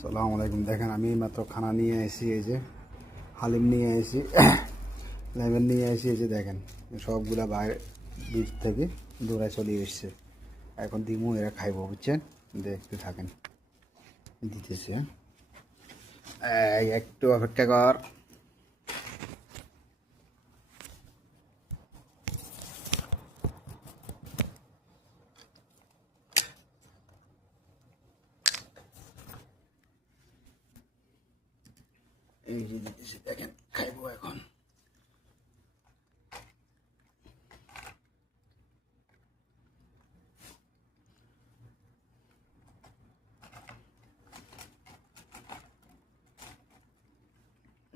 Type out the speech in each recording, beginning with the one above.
সালাম আলাইকুম। দেখেন আমি মাত্র খানা নিয়ে এসেছি, এই যে হালিম নিয়ে এসেছি, লেমন নিয়ে এসেছি, এই যে দেখেন সবগুলা বাইরে বীজ থেকে দৌড়ায় চলে এসছে। এখন দিমু, এরা খাইব, বুঝছেন? দেখতে থাকেন, দিতেছে। এই একটু অপেক্ষা কর। এই যে দিতেছে, দেখেন খাইব এখন।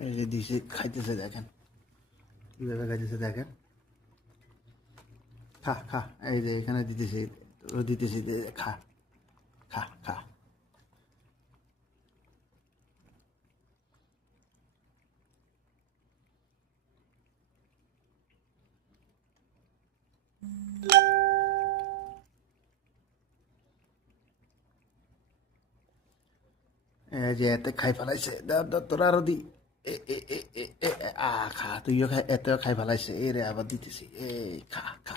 এই যে দিছে, খাইতেছে, দেখেন কীভাবে খাইতেছে, দেখেন। খা খা, এই যে এখানে দিতেছে, দিতেছে, খা খা খা। এই যে এতে খাই ফেলাইছে, তোরা আরো দি। এ এ এ এ এ, খা, তুইও খাই, এতেও খাই ফেলাইছে, এ রে আবার দিতেছি, এই খা খা।